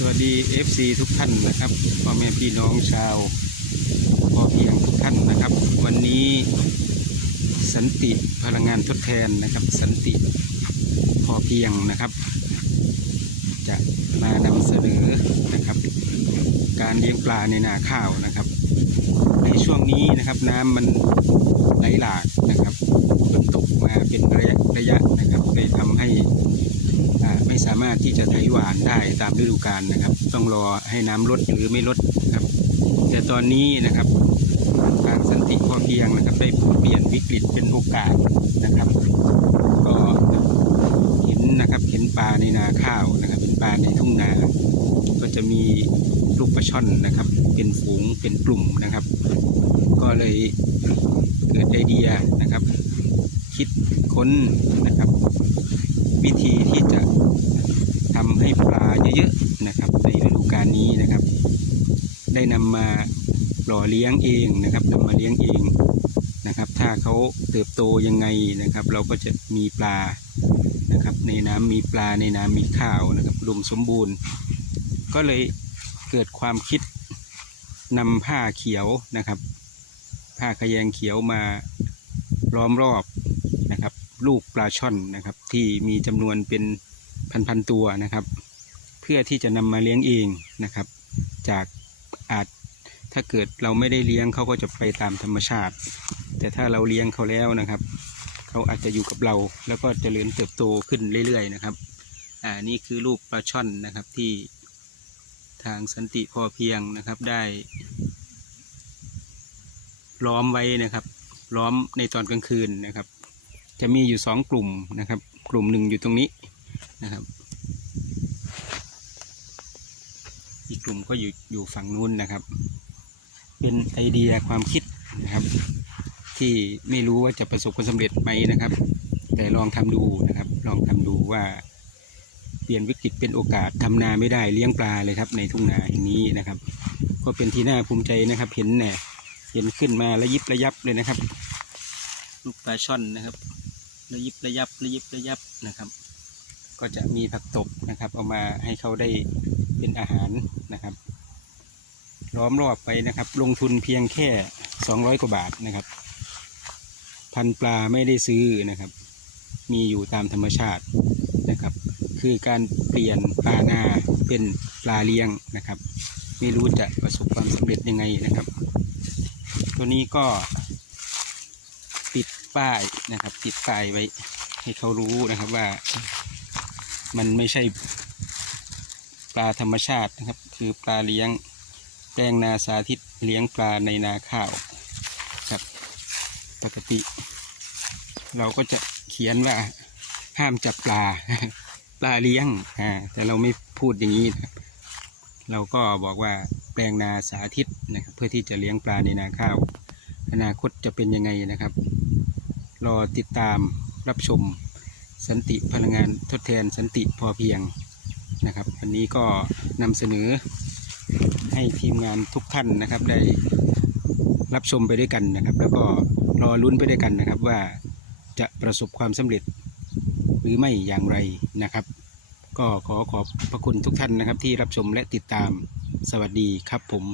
สวัสดี FC ทุกท่านนะครับพ่อแม่พี่น้องชาวพอเพียงทุกท่านนะครับ วันนี้สันติพลังงานทดแทนนะครับ สันติพอเพียงนะครับ จะมานำเสนอนะครับ การเลี้ยงปลาในนาข้าวนะครับ ในช่วงนี้นะครับน้ำมันไหลหลากนะครับฝนตกมาเป็นระยะระยะนะครับเลยทำให้ ไม่สามารถที่จะไถหวานได้ตามฤดูกาลนะครับ ต้องรอให้น้ำลดหรือไม่ลดครับ แต่ตอนนี้นะครับทางสันติพอเพียงนะครับ ได้เปลี่ยนวิกฤตเป็นโอกาสนะครับ ก็เห็นนะครับเห็นปลาในนาข้าวนะครับ เป็นปลาในทุ่งนา ก็จะมีลูกปลาช่อนนะครับ เป็นฝูงเป็นกลุ่มนะครับ ก็เลยเกิดไอเดียนะครับ คิดค้นนะครับ วิธีที่จะทำให้ปลาเยอะๆนะครับ ในฤดูกาลนี้นะครับ ได้นำมาหล่อเลี้ยงเองนะครับนำมาเลี้ยงเองนะครับ ถ้าเขาเติบโตยังไงนะครับ เราก็จะมีปลานะครับ ในน้ำมีปลาในน้ำมีข้าวนะครับรวมสมบูรณ์ ก็เลยเกิดความคิดนำผ้าเขียวนะครับ ผ้าขยงเขียวมาล้อมรอบ ลูกปลาช่อนนะครับ ที่มีจำนวนเป็นพันๆตัวนะครับ เพื่อที่จะนำมาเลี้ยงเองนะครับ จากอาจถ้าเกิดเราไม่ได้เลี้ยงเขาก็จะไปตามธรรมชาติ แต่ถ้าเราเลี้ยงเขาแล้วนะครับเขาอาจจะอยู่กับเราแล้วก็จเจริญเติบโตขึ้นเรื่อยๆนะครับอ่านี่คือลูกปลาช่อนนะครับที่ทางสันติพอเพียงนะครับได้ ล้อมไว้นะครับ ล้อมในตอนกลางคืนนะครับ จะมีอยู่สองกลุ่มนะครับ กลุ่มหนึ่งอยู่ตรงนี้นะครับ อีกกลุ่มก็อยู่อยู่ฝั่งนู้นนะครับ เป็นไอเดียความคิดนะครับ ที่ไม่รู้ว่าจะประสบความสำเร็จไหมนะครับ แต่ลองทำดูนะครับ ลองทำดูว่าเปลี่ยนวิกฤตเป็นโอกาสทำนาไม่ได้เลี้ยงปลาเลยครับ ในทุ่งนาอย่งนี้นะครับ ก็เป็นที่น่าภูมิใจนะครับ เห็นแหน่เห็นขึ้นมาระยิบระยับเลยนะครับ ลูกปลาช่อนนะครับ ระยิบระยับระยิบระยับนะครับ ก็จะมีผักตบนะครับ เอามาให้เขาได้เป็นอาหารนะครับ ล้อมรอบไปนะครับ ลงทุนเพียงแค่สองร้อยกว่าบาทนะครับ พันปลาไม่ได้ซื้อนะครับ มีอยู่ตามธรรมชาตินะครับ คือการเปลี่ยนปลานาเป็นปลาเลี้ยงนะครับ ไม่รู้จะประสบความสำเร็จยังไงนะครับ ตัวนี้ก็ ป้ายนะครับ ติดป้ายไว้ ให้เขารู้นะครับว่า มันไม่ใช่ปลาธรรมชาตินะครับ คือปลาเลี้ยงแปลงนาสาธิตเลี้ยงปลาในนาข้าวครับปกติ เราก็จะเขียนว่าห้ามจับปลา ปลาเลี้ยงอ่าแต่เราไม่พูดอย่างนี้นะเราก็บอกว่าแปลงนาสาธิตนะครับเพื่อที่จะเลี้ยงปลาในนาข้าว อนาคตจะเป็นยังไงนะครับ รอติดตามรับชมสันติพลังงานทดแทนสันติพอเพียงนะครับวันนี้ก็นำเสนอให้ทีมงานทุกท่านนะครับ ได้รับชมไปด้วยกันนะครับ แล้วก็รอลุ้นไปด้วยกันนะครับว่าจะประสบความสำเร็จหรือไม่อย่างไรนะครับ ก็ขอขอบพระคุณทุกท่านนะครับที่รับชมและติดตามสวัสดีครับผม